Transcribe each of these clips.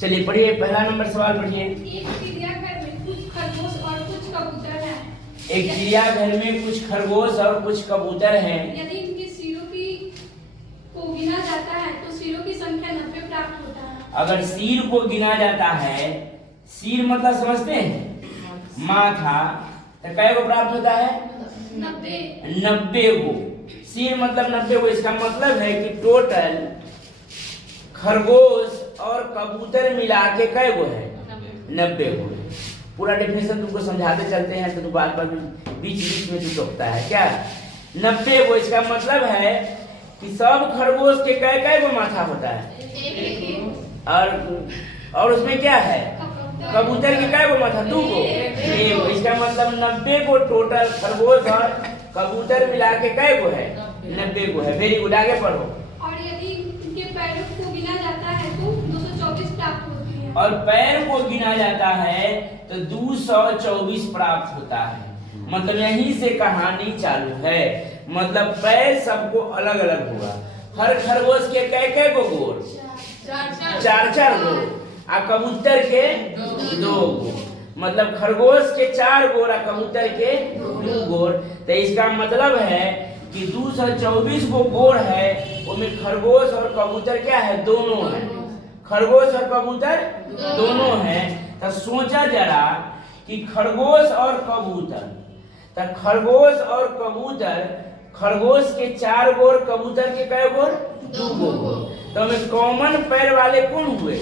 चलिए पढ़िए, पहला नंबर सवाल पढ़िए। एक चिड़ियाघर में कुछ खरगोश और कुछ कबूतर हैं। एक चिड़ियाघर में कुछ खरगोश और कुछ कबूतर हैं। यदि इनके सिरों को गिना जाता है तो सिरों की संख्या 90 प्राप्त होता है। अगर सिर को गिना जाता है, सिर मतलब समझते हैं माथा, तो कै को प्राप्त होता है? 90 को। सिर मतलब 90 को। इसका मतलब है कि टोटल खरगोश और कबूतर मिला के कै गो है? 90 को। पूरा डेफिनेशन तुमको समझाते चलते हैं तो तू बार बार बीच बीच में तू टोकता है क्या? 90 को। इसका मतलब है कि सब खरगोश के कै कै गो माथा होता है, और उसमें क्या है? कबूतर के कै गो माथा? 2 गो। इसका मतलब 90 को टोटल खरगोश और कबूतर मिला के कै गो है? 90 को है। वेरी गुड, आगे पढ़ो। और यदि इनके पैरों को गिना जाता है तो 224 प्राप्त होती है। और पैर को गिना जाता है तो 224 प्राप्त होता है। मतलब यहीं से कहानी चालू है। मतलब पैर सबको अलग अलग होगा। हर खरगोश के कै गो गोर? 4 गो। और कबूतर के 2 गो। मतलब खरगोश के 4 गोर और कबूतर के 2 गोर। तो इसका मतलब है कि 224 गो गोर है, उनमें खरगोश और कबूतर क्या है? दोनों है। खरगोश और कबूतर दोनों हैं। तो सोचा जरा कि खरगोश और कबूतर, तो खरगोश और कबूतर, खरगोश के 4 गोर, कबूतर के कै गोर? 2 गोर। तो हमें कॉमन पैर वाले कौन हुए?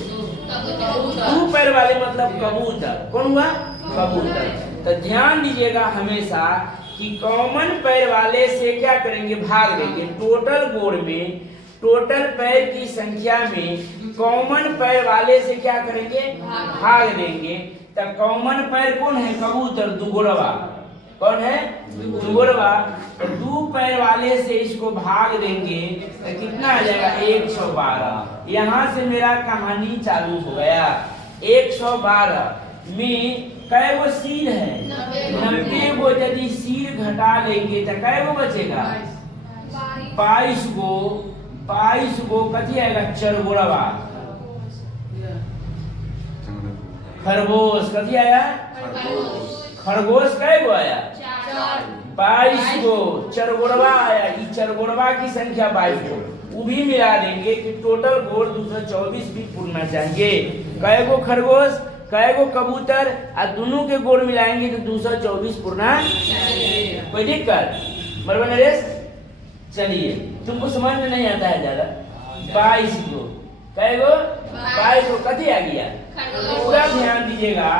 2 पैर वाले मतलब कबूतर। कौन हुआ? कबूतर। तो ध्यान दीजिएगा हमेशा कि कॉमन पैर वाले से क्या करेंगे? भाग देंगे। टोटल गोर में, टोटल पैर की संख्या में कॉमन पैर वाले से क्या करेंगे? भाग देंगे। तो कॉमन पैर कौन है? कबूतर, दुगोरवा। कौन है? दुगोरवा। तो 2 पैर वाले से इसको भाग देंगे तो कितना आ जाएगा? 112। यहाँ से मेरा कहानी चालू हो गया। 112 में कै गो सिर है? 90 गो। यदि सिर घटा लेंगे तो कै गो बचेगा? 22 गो। 22 गो कथी आएगा? चरगोरवा। खरगोश कथी आया? खरगोश कै गो आया? 22 गो। चरगोरवा आया। ये चरगोरवा की संख्या 22 गो। वो भी मिला देंगे कि टोटल गोर 224 भी पूरना चाहिए। कै गो खरगोश, कै गो कबूतर, और दोनों के गोर मिलाएंगे तो 224 पूरना चाहिए। कोई दिक्कत? बराबर नरेश? चलिए, तुमको समझ में नहीं आता है ज्यादा। 22 गो। कै गो? 22 गो। कथी आ गया? पूरा ध्यान दीजिएगा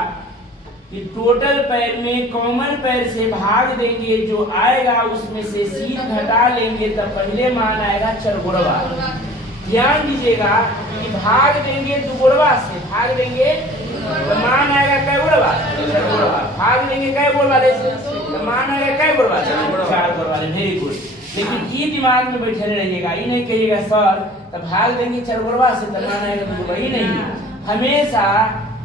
कि टोटल पैर में कॉमन पैर से भाग देंगे, जो आएगा उसमें से सिर घटा लेंगे तो पहले मान आएगा चरगोरवा। ध्यान दीजिएगा कि भाग देंगे दुगोरवा से, भाग देंगे तो मान आएगा कै गोरवा? चरगोरवा। भाग देंगे कै गोर वाले से तो मान आएगा कै गोर वाले? 4 गोर वाले। Very good. लेकिन ये दिमाग में बैठे रहिएगा, ये नहीं कहिएगा सर तो भाग देंगे चरगोरवा से तो मान आएगा दुगोरवा। ही नहीं, हमेशा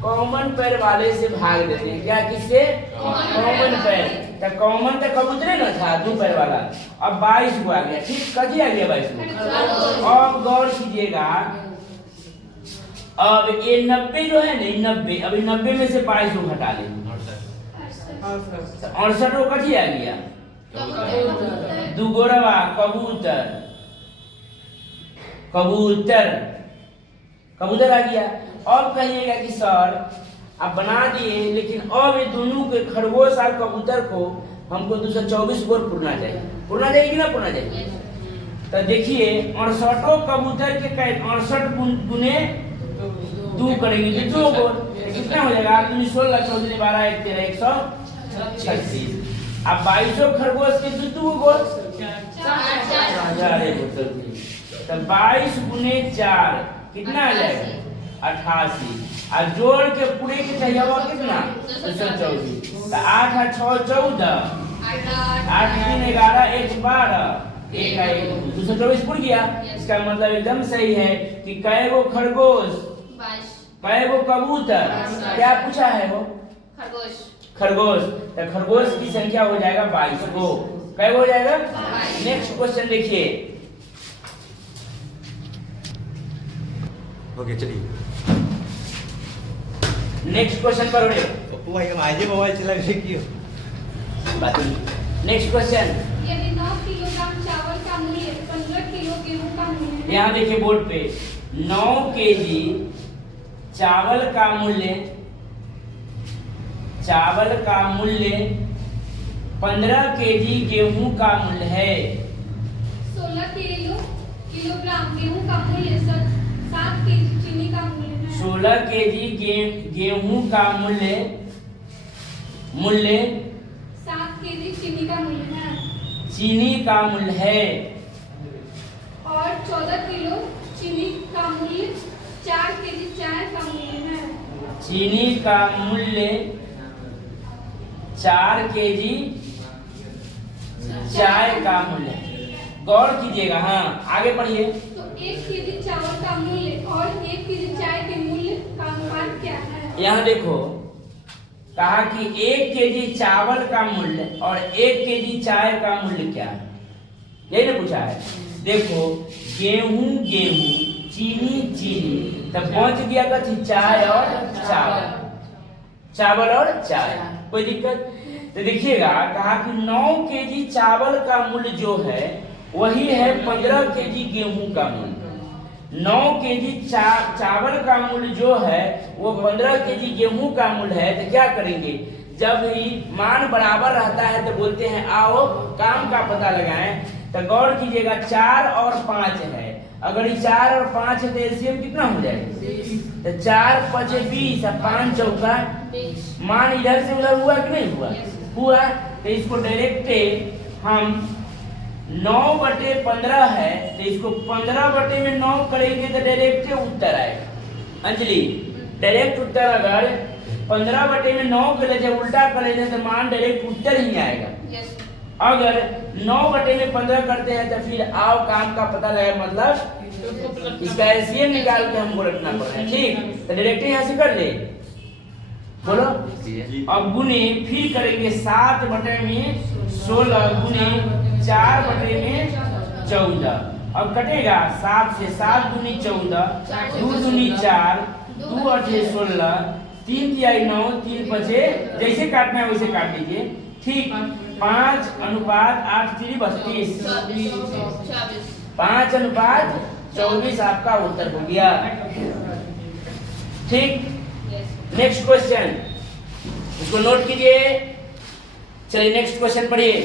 कॉमन पैर वाले से भाग देते हैं। क्या? किससे? कॉमन पैर। तो कॉमन तो कबूतरे ना था, 2 पैर वाला। अब 22 को आ गया। ठीक, कथी आ गया? 22 को। अब गौर कीजिएगा, अब ये 90 जो है ना, 90, अभी 90 में से 22 को घटा लेंगे 68 को कथी आ गया? दुगोरवा। कबूतर, कबूतर, कबूतर आ गया। अब कहिएगा कि सर आप बना दिए, लेकिन अब ये दोनों के खरगोश और कबूतर को हमको 224 गोर पूरना चाहिए। पूरना चाहिए कि ना पूरना चाहिए? तो देखिए 68 कबूतर के 68 गुने 2 करेंगे तो 2 गोर। कितना हो जाएगा? 8 दूनी 16, 14 दूनी 12, 1 13, 136। अब 22 खरगोश के 2 गोर 4। तो 22 गुने 4 कितना आ जाएगा? 88। और जोड़ के पूरे के चाहिए वो कितना? 224। तो 8 और 6 14, 8 3 11, 1 12, 1 1 224 पूर गया। इसका मतलब एकदम सही है कि कै गो खरगोश, कै गो कबूतर, क्या पूछा है वो? खरगोश। तो खरगोश की संख्या हो जाएगा 22 गो। कै हो जाएगा? नेक्स्ट क्वेश्चन देखिए। ओके चलिए। नेक्स्ट क्वेश्चन पर उड़े पप्पू भाई माझे मोबाईल चला की नेक्स्ट क्वेश्चन। यदि 9 किलोग्राम चावल का मूल्य 15 किलो गेहूं का मूल्य है, यहाँ देखिए बोर्ड पे 9 केजी चावल का मूल्य 15 केजी गेहूं का मूल्य है। 16 किलोग्राम गेहूं का मूल्य 7 केजी चीनी का मूल्य है। 16 केजी गेहूं का मूल्य 7 केजी चीनी का मूल्य है। चीनी का मूल्य है। और 14 किलो चीनी का मूल्य 4 केजी चाय का मूल्य है। चीनी का मूल्य 4 केजी चाय का मूल्य है। गौर कीजिएगा। हाँ आगे पढ़िए। तो 1 केजी चावल का मूल्य और 1 केजी चाय के मूल्य का अनुपात क्या है? यहाँ देखो कहा कि 1 केजी चावल का मूल्य और 1 केजी चाय का मूल्य क्या है, यही ना पूछा है। देखो गेहूं चीनी तब पहुंच गया कथी चाय और चावल और चाय। कोई दिक्कत? तो देखिएगा कहा कि 9 केजी चावल का मूल्य जो है वही है 15 केजी गेहूं का मूल्य। 9 केजी चावल का मूल्य जो है वो 15 केजी गेहूं का मूल्य है। तो क्या करेंगे, जब ही मान बराबर रहता है तो बोलते हैं आओ काम का पता लगाएं। तो गौर कीजिएगा 4 और 5 है। अगर ये 4 और 5 है तो एलसीएम कितना हो जाएगा? तो 4 × 5 = 20 और 5 चौका मान इधर से उधर हुआ कि नहीं हुआ? तो इसको डायरेक्ट हम 9/15 है तो इसको 15/9 करेंगे तो डायरेक्ट उत्तर आएगा। अंजलि डायरेक्ट उत्तर अगर 15/9 करे जब उल्टा करे तो मान डायरेक्ट उत्तर ही आएगा। अगर 9/15 करते हैं तो फिर आओ काम का पता लगा, मतलब इसका एलसीएम निकाल के हमको रखना पड़ रहा है। ठीक, तो डायरेक्ट यहाँ से कर ले। बोलो अब गुने फिर करेंगे 7/16 गुने 4/14। अब कटेगा 7 से 7 × 14, 2 दूनी 4, 2 × 8 = 16, 3 × 3 = 9, 3 × 5 जैसे काटना है वैसे काट लीजिए। ठीक, 5:8 × 3 = 32, 5:24 आपका उत्तर हो गया। ठीक, नेक्स्ट क्वेश्चन इसको नोट कीजिए। चलिए नेक्स्ट क्वेश्चन पढ़िए।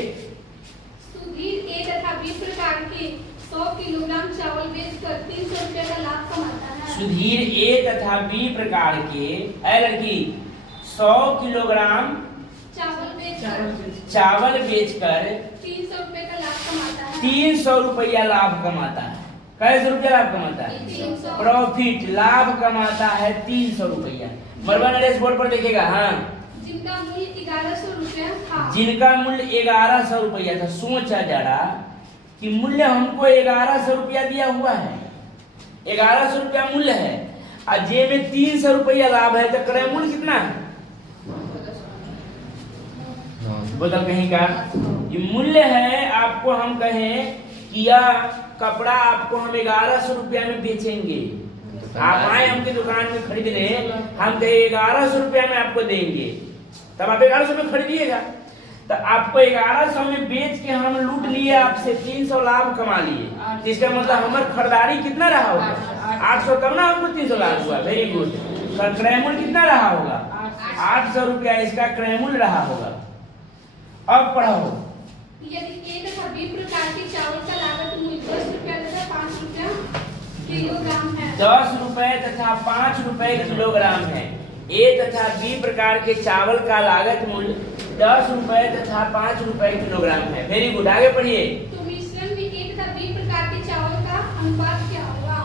सुधीर A तथा B प्रकार के 100 किलोग्राम चावल बेचकर 300 रुपये का लाभ कमाता है। सुधीर A तथा B प्रकार के लड़की 100 किलोग्राम चावल बेचकर 300 रुपये का लाभ कमाता है। 300 रुपया लाभ कमाता है। कैसे रुपया लाभ कमाता है? 300। प्रॉफिट लाभ कमाता है 300 रुपया। मरवा नरेश बोर्ड पर देखेगा। हाँ, जिनका मूल्य 1100 रुपया था। जिनका मूल्य 1100 रुपया था। सोचा जरा कि मूल्य हमको 1100 रुपया दिया हुआ है, 1100 रुपया मूल्य है और जे में 300 रुपया लाभ है, तो क्रय मूल्य कितना है? बदल कहीं का ये मूल्य है। आपको हम कहें कि यह कपड़ा आपको हम 1100 रुपया में बेचेंगे। आप आए हमके दुकान में खरीद रहे, हम कहे 1100 रुपया में आपको देंगे, तब आप 1100 में खरीदिएगा। तो आपको 1100 में बेच के हम लूट लिए, आपसे 300 लाभ कमा लिए। तो इसका मतलब हमारी खरीदारी कितना रहा होगा? 800, तब ना हमको 300 लाभ हुआ। Very good. क्रय मूल्य कितना रहा होगा? 800 रुपया इसका क्रय मूल्य रहा होगा। अब पढ़ो। यदि A तथा B प्रकार के चावल का लागत मूल्य 10 रुपया तथा 5 रुपया किलोग्राम है। 10 रुपए तथा 5 रुपए किलोग्राम है। A तथा B प्रकार के चावल का लागत मूल्य 10 रुपए तथा 5 रुपए किलोग्राम है। वेरी गुड, आगे पढ़िए। तो मिश्रण में A तथा B प्रकार के चावल का अनुपात क्या होगा?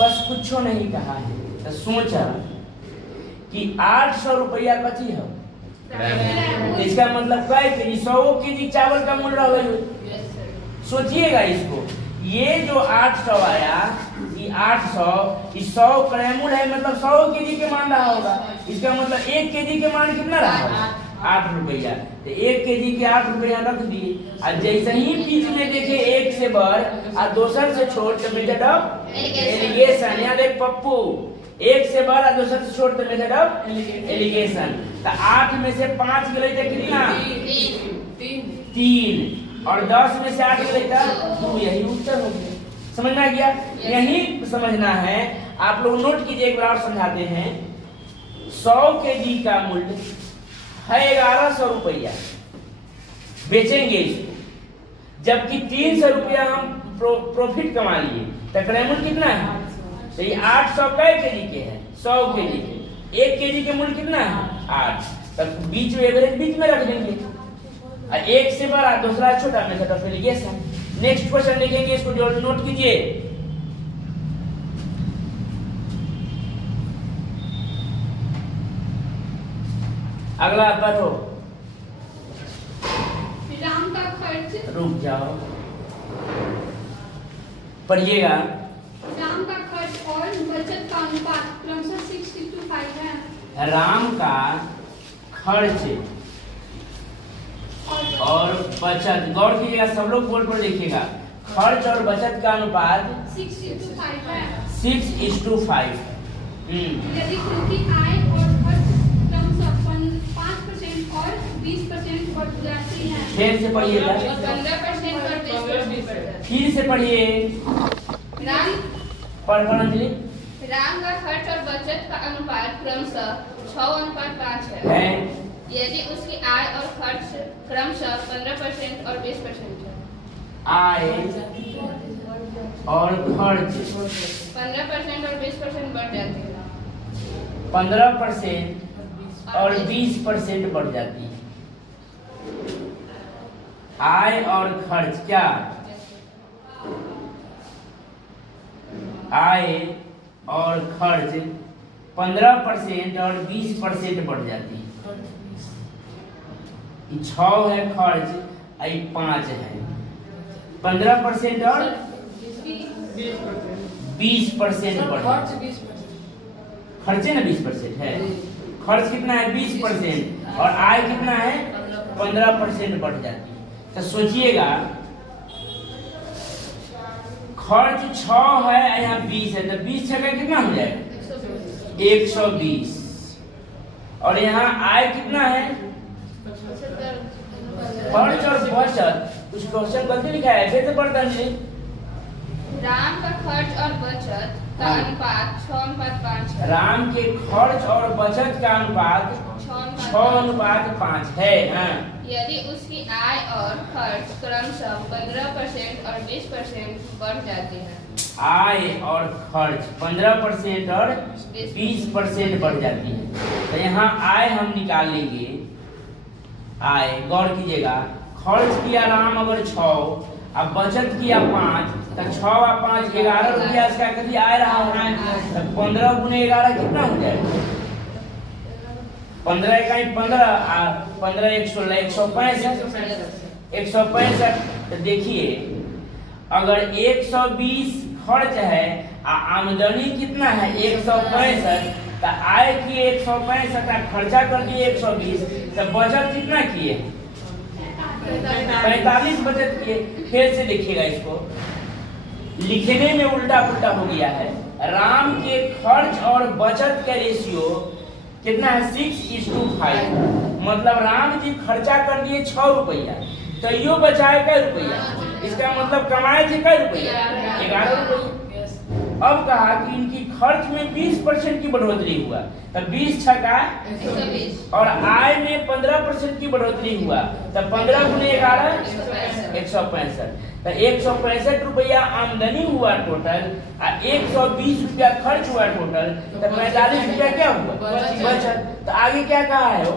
बस कुछ नहीं कहा है, तो सोचा कि 800 रुपया कथी है? इसका मतलब क्या है कि 100 केजी चावल का मूल्य रहा। सोचिएगा इसको, ये जो 800 आया, ये 800 100 क्रय मूल्य है, मतलब 100 केजी के मान रहा होगा। इसका मतलब 1 केजी के मान कितना रहा होगा? 8 रुपया। तो 1 केजी के 8 रुपया रख दिए और जैसे ही बीच में देखे 1 से बढ़ और दूसर से छोड़ तो मेथड ऑफ एलिगेशन। यहाँ देख पप्पू, एक से बड़ा दूसरा से छोट द मेथड ऑफ एलिगेशन। तो 8 में से 5 गई तो कितना 3 और 10 में से 8 गई तो 2। यही उत्तर हो गया। समझ में आ गया? यही समझना है। आप लोग नोट कीजिए, एक बार और समझाते हैं। 100 केजी का मूल्य है 1100 रुपया, बेचेंगे इसको, जबकि 300 रुपया हम प्रॉफिट कमा लिए, तो क्रय मूल्य कितना है? तो ये 800 कै केजी के है? 100 केजी के। 1 केजी के मूल्य कितना है? 8। तब बीच में एवरेज बीच में रख देंगे। और एक से बड़ा दूसरा छोटा method of alligation. Next question लिखेंगे, इसको नोट कीजिए। अगला पढ़ो। राम का खर्च, रुक जाओ, पढ़िएगा। राम का खर्च और बचत का अनुपात क्रमशः 6:5 है। राम का खर्च और बचत, गौर कीजिएगा, सब लोग बोर्ड पर देखिएगा। खर्च और बचत का अनुपात 6:5 है। 6:5। यदि क्योंकि आय और खर्च क्रमशः 5% और 20% बढ़ जाती है। फिर से पढ़िएगा, 15% और 20%। फिर से पढ़िए। पढ़ अंजलि। राम का खर्च और बचत का अनुपात क्रमशः 6:5 है। यदि उसकी आय और खर्च क्रमशः 15% और 20% है। आय और खर्च 15% और 20% बढ़ जाती है। 15% और 20% बढ़ जाती है। आय और खर्च क्या? आय और खर्च 15% और 20% बढ़ जाती है। 6 है खर्च, 5 है। 15% और 20% बढ़ जाती है। खर्चे ना 20% है, खर्च कितना है? 20% और आय कितना है? 15% बढ़ जाती है। तो सोचिएगा, खर्च 6 है, यहाँ 20 है, तो 20 जगह कितना हो जाएगा? 120। और यहाँ आय कितना है? खर्च और बचत, कुछ क्वेश्चन गलती लिखा है, फिर से पढ़ता है। राम का खर्च और बचत का अनुपात 6:5 है। राम के खर्च और बचत का अनुपात 6:5 है। यदि उसकी आय और खर्च क्रमशः 15% और 20% बढ़ जाती है। आय और खर्च 15% और 20% बढ़ जाती है। तो यहाँ आय हम निकाल लेंगे। आय, गौर कीजिएगा, खर्च किया राम अगर 6 अब बचत किया 5, तो 6 और 5 11 रुपया इसका कभी आय रहा है। तो 15 गुने 11 कितना हो जाएगा? 15 इकाई 15 15 1 16 165। तो देखिए, अगर 120 खर्च है, आमदनी कितना है? 165। तो आय की 165, खर्चा कर दिए 120, तो बचत कितना किए? 45 बचत किए। फिर से देखिएगा, इसको लिखने में उल्टा पुल्टा हो गया है। राम के खर्च और बचत का रेशियो कितना है? 6:5। मतलब राम जी खर्चा कर दिए 6 रुपया, तो यो बचाए कै रुपया? इसका मतलब कमाए थे कै रुपया? 11 रुपया। अब कहा कि इनकी खर्च में 20% की बढ़ोतरी हुआ, तो 20 छका 120 और आय में 15% की बढ़ोतरी हुआ, तो 15 गुने 11 165। तो 165 रुपया आमदनी हुआ टोटल, और 120 रुपया खर्च हुआ टोटल, तो 45 रुपया क्या हुआ? बचत। तो आगे क्या कहा है वो?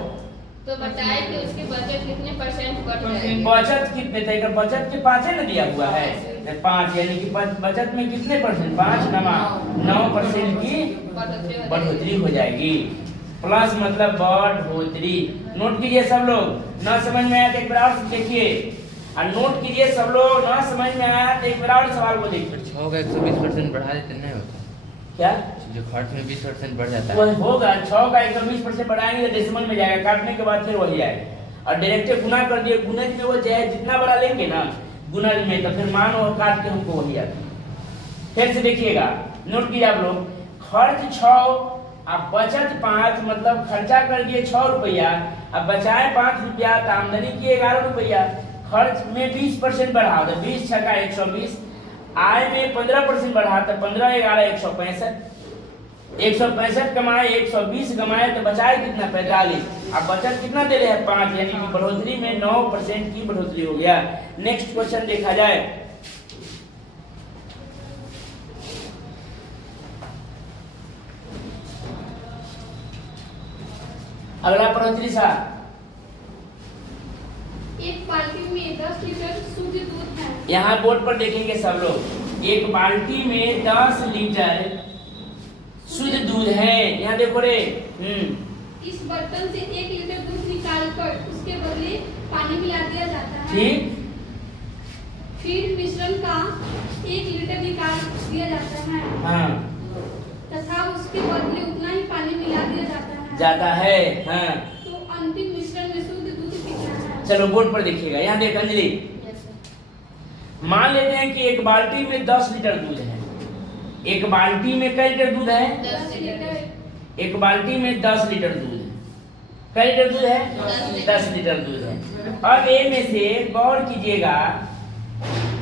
तो बताए कि उसकी बचत कितने परसेंट बढ़ जाएगी। बचत कितने थे? बचत के 5 ना दिया हुआ है, 5 यानी कि बचत में कितने परसेंट? 5 9% की बढ़ोतरी हो जाएगी। प्लस मतलब बढ़ोतरी। नोट कीजिए सब लोग, ना समझ में आया तो एक बार और देखिए, और नोट कीजिए सब लोग, ना समझ में आया तो एक बार और सवाल को देखिए। 6 का 120% बढ़ा देते नहीं होता क्या? जो खर्च में 20% बढ़ जाता है। वह होगा 6 का 120% बढ़ाएंगे तो डेसिमल में जाएगा, काटने के बाद फिर वही आएगा। और डायरेक्ट गुना कर दिए, गुणज में वो चाहे जितना बड़ा लेंगे ना गुणज में, तो फिर मान और काट के हमको वही आता है। फिर से देखिएगा, नोट कीजिए आप लोग, खर्च 6 अब बचत 5, मतलब खर्चा कर दिए 6 रुपया, अब बचाए 5 रुपया, तो आमदनी की 11 रुपया। खर्च में 20% बढ़ा तो 20 छका 120, आय में 15% बढ़ा तो 15 11 165, 165 कमाए 120 कमाए तो बचाए कितना 45। अब बचत कितना दे रहे हैं 5, यानी कि बढ़ोतरी में 9% की बढ़ोतरी हो गया। नेक्स्ट क्वेश्चन देखा जाए। अगला बढ़ोतरी सा, एक बाल्टी में 10 लीटर शुद्ध दूध है। यहाँ बोर्ड पर देखेंगे सब लोग, एक बाल्टी में 10 लीटर शुद्ध दूध है। यहाँ देखो रे। इस बर्तन से 1 लीटर दूध निकालकर उसके बदले पानी मिला दिया जाता है। ठीक। फिर मिश्रण का 1 लीटर निकाल दिया जाता है। हाँ। तथा उसके बदले उतना ही पानी मिला दिया जाता है। हाँ। तो अंतिम मिश्रण में शुद्ध दूध कितना है? चलो बोर्ड पर देखिएगा। यहाँ देख अंजलि, मान लेते हैं कि एक बाल्टी में 10 लीटर दूध है। एक बाल्टी में कई लीटर दूध है? 10 लीटर। एक बाल्टी में 10 लीटर दूध है। कई लीटर दूध है? 10 लीटर दूध है। अब ए में से गौर कीजिएगा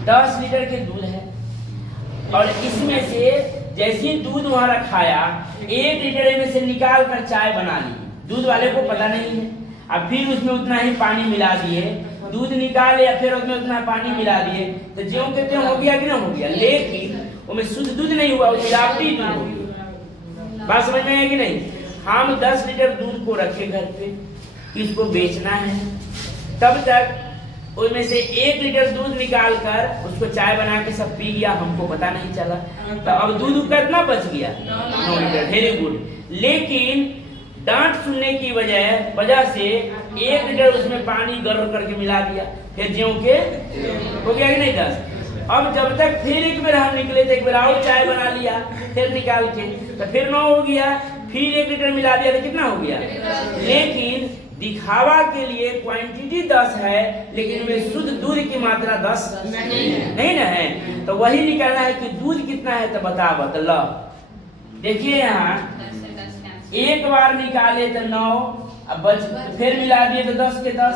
10 लीटर के दूध है, और इसमें से जैसे दूध वहां रखाया 1 लीटर में से निकाल कर चाय बना ली। दूध वाले को पता नहीं है। अब फिर उसमें उतना ही पानी मिला दिए, दूध निकाले या फिर उसमें उतना पानी मिला दिए, तो ज्यों के त्यों हो गया कि ना हो गया, लेकिन उसमें शुद्ध दूध नहीं हुआ, वो मिलावटी दूध हो गया। बात समझ में है कि नहीं? हम 10 लीटर दूध को रखे घर पे, इसको बेचना है, तब तक उसमें से 1 लीटर दूध निकाल कर उसको चाय बना के सब पी लिया, हमको पता नहीं चला। तो अब दूध कितना बच गया? 9 लीटर। Very good. लेकिन डांट सुनने की वजह से 1 लीटर उसमें पानी गर्म करके मिला दिया, फिर ज्यों के हो गया कि नहीं 10। अब जब तक फिर एक बार हम निकले तो एक बार और चाय बना लिया, फिर निकाल के तो फिर 9 हो गया, फिर 1 लीटर मिला दिया तो कितना हो गया? लेकिन दिखावा के लिए क्वांटिटी 10 है, लेकिन में शुद्ध दूध की मात्रा 10 नहीं ना है। तो वही निकालना है कि दूध कितना है, तो बता बदल। देखिए यहाँ एक बार निकाले तो 9, अब बच फिर मिला दिए तो 10 के 10,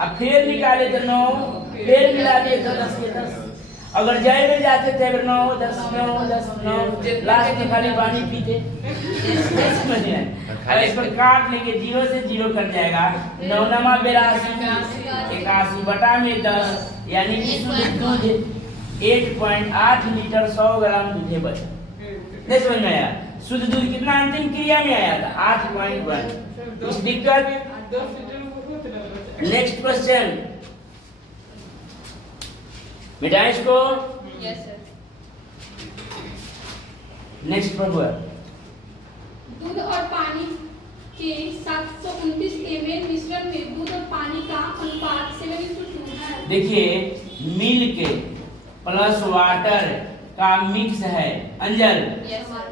अब फिर निकाले तो 9, फिर मिला दिए तो 10 के 10। अगर जय में जाते थे 9 10 9 10 9, लास्ट में खाली पानी पीते। अब इस पर काट लेंगे, 0 से 0 कट जाएगा, 9 नमा 82, 81 बटा में 10, यानी कि शुद्ध दूध 1.8 लीटर 100 ग्राम दूध बचा। नहीं समझ में आया? शुद्ध दूध कितना अंतिम क्रिया में आया था? 8.1। कुछ दिक्कत? नेक्स्ट क्वेश्चन बेटा इसको। Yes sir. नेक्स्ट पर हुआ दूध और पानी के 729 ml मिश्रण में दूध और पानी का अनुपात 7:2 है। देखिए मिल्क प्लस वाटर का मिक्स है। अंजल, यस सर।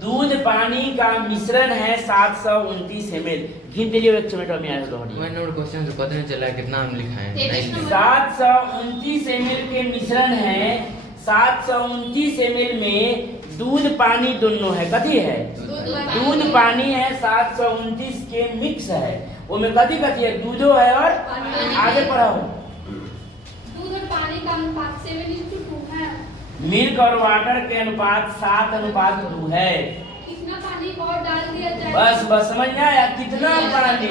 दूध पानी का मिश्रण है 729 ml। गिन दीजिए एक मिनट में आया मैं नोट क्वेश्चन से पता नहीं चला कितना हम लिखा है। 729 ml के मिश्रण है। 729 ml में दूध पानी दोनों है। कथी है? दूध पानी है। 729 के मिक्स है, वो में कथी कथी है? दूधो है और आगे पढ़ाओ। दूध और पानी का अनुपात 7:2 है। मिल्क और वाटर के अनुपात 7:2 है। कितना पानी और डाल दिया जाए? बस समझ में आया? कितना पानी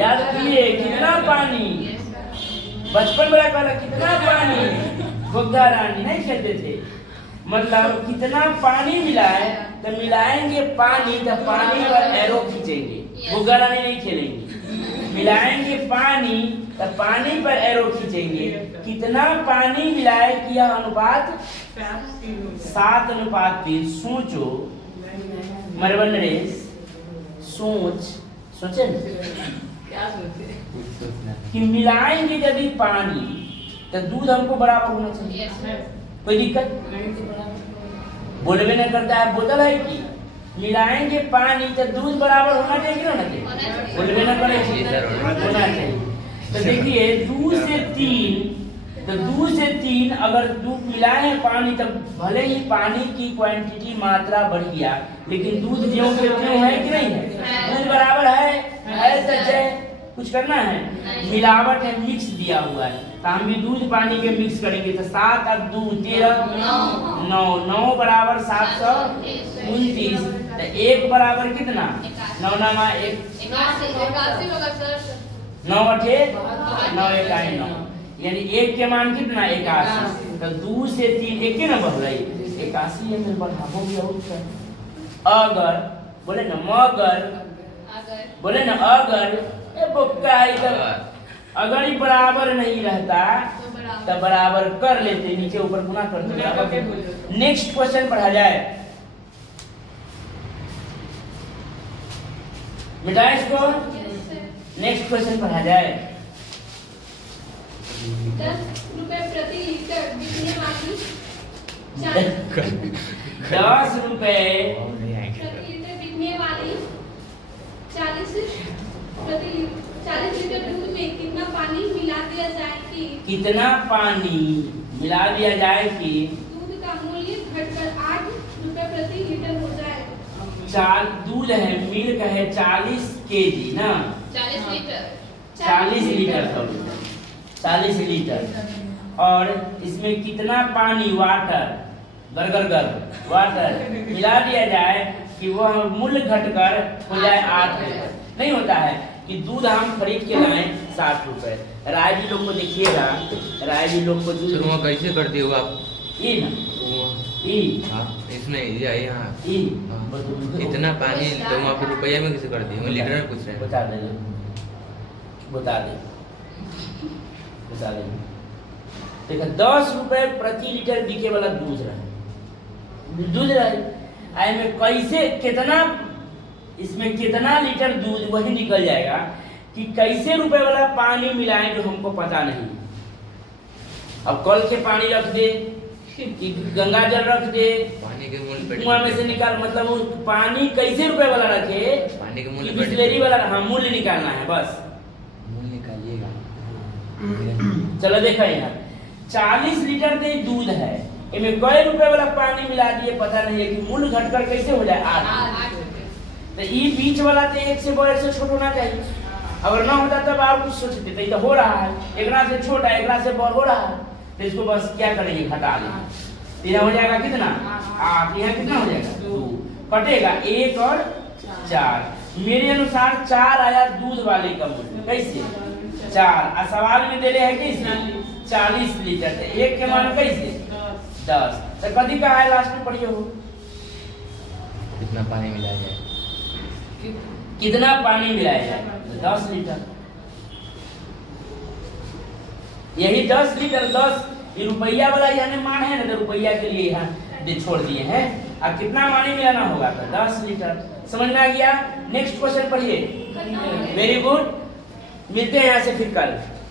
याद किए? कितना पानी? बचपन में कहला कितना पानी, गोगा रानी नहीं खेलते थे। मतलब कितना पानी मिलाए तो मिलाएंगे पानी, तो पानी पर एरो खींचेंगे। गोगा रानी नहीं खेलेंगे। मिलाएंगे पानी तो पानी पर एरो खींचेंगे। कितना पानी मिलाए कि यह अनुपात 7:3। सोचो मरवन नरेश, सोचे कि मिलाएंगे यदि पानी तो दूध हमको बराबर होना चाहिए। Yes sir. कोई दिक्कत? बोलबे नहीं करता है, बोतल है कि मिलाएंगे पानी तो दूध बराबर होना चाहिए कि होना चाहिए? बोलबे ना करे होना चाहिए। तो देखिए 2 से 3 तो 2 से 3 अगर दूध मिलाए हैं पानी, तब भले ही पानी की क्वांटिटी मात्रा बढ़ गया, लेकिन दूध ज्यों के त्यों है कि नहीं है? दूध बराबर है सच है। कुछ करना है, मिलावट है, मिक्स दिया हुआ है, तो हम भी दूध पानी के मिक्स करेंगे। तो 7 और 2 13 9 बराबर 729। तो 1 बराबर कितना? 9 नामा 1 9 8 9 1 9, यानी 1 के मान कितना? 81। तो 2 से 3 1 ना बढ़ रही 81 ml बढ़ाओ गया। अगर बोले ना मगर, बोले ना अगर, ए बोका इधर अगर ही बराबर नहीं रहता तो बराबर कर लेते, नीचे ऊपर गुना करते बराबर। नेक्स्ट क्वेश्चन पढ़ा जाए, मिटाए इसको। नेक्स्ट क्वेश्चन पढ़ा जाए। 10 रुपए प्रति लीटर बिकने वाली 10 रुपए प्रति लीटर बिकने वाली 40 लीटर दूध में कितना पानी मिला दिया जाए कि कितना पानी मिला दिया जाए कि दूध का मूल्य घटकर 8 रुपए प्रति लीटर हो जाए। दूध है, मिल्क है 40 केजी ना, 40 लीटर 40 लीटर 40 लीटर, और इसमें कितना पानी वाटर वाटर मिला दिया जाए कि वह मूल्य घटकर हो जाए 8 रुपए। नहीं होता है कि दूध हम खरीद के लाए 60 रुपए। राय जी लोग को देखिएगा, राय जी लोग को दूध शुरू कैसे कर दिए हो आप? ई ना ई हाँ, इसमें यहाँ ई इतना पानी तो वहाँ पे रुपया में कैसे कर दिए? लीटर में पूछ रहे हैं। बता दे देखो 10 रुपए प्रति लीटर बिके वाला दूध रहे, आई में कैसे कितना, इसमें कितना लीटर दूध वही निकल जाएगा कि कैसे रुपए वाला पानी मिलाएं जो हमको पता नहीं। अब कल के पानी रख दे कि गंगा जल रख दे, पानी के मूल्य कुआं में से निकाल, मतलब वो पानी कैसे रुपए वाला रखे, पानी के मूल्य बिस्लेरी वाला। हाँ, मूल्य निकालना है बस। मूल्य निकालिएगा। चलो देखा यहाँ 40 लीटर दे दूध है, इनमें कई रुपए वाला पानी मिला दिए पता नहीं है कि मूल्य घटकर कैसे हो जाए 8। तो ये बीच वाला तो 1 से बड़े से छोटा होना चाहिए, अगर ना होता तब आप कुछ सोचते। तो ये तो हो रहा है, एकरा से छोटा एकरा से बड़ा हो रहा है, तो इसको बस क्या करेंगे, घटा लेंगे। यह हो जाएगा कितना 8, यहाँ कितना हो जाएगा 2, कटेगा 1 और 4। मेरे अनुसार 4 आया दूध वाले का मूल्य, कैसे 4, और सवाल में दे रहे हैं कैसे 40 लीटर, तो 1 के मान कैसे 10। तो कभी कहा है लास्ट में पढ़िए हो, कितना पानी मिलाया जाए? कितना पानी मिलाया जाए 10 लीटर। यही 10 लीटर 10 ये रुपया वाला यानी मान है ना, तो रुपया के लिए यहाँ छोड़ दिए हैं। अब कितना पानी मिलाना होगा तो 10 लीटर। समझ में आ गया? नेक्स्ट क्वेश्चन पढ़िए। वेरी गुड, मिलते हैं यहाँ से फिर कल।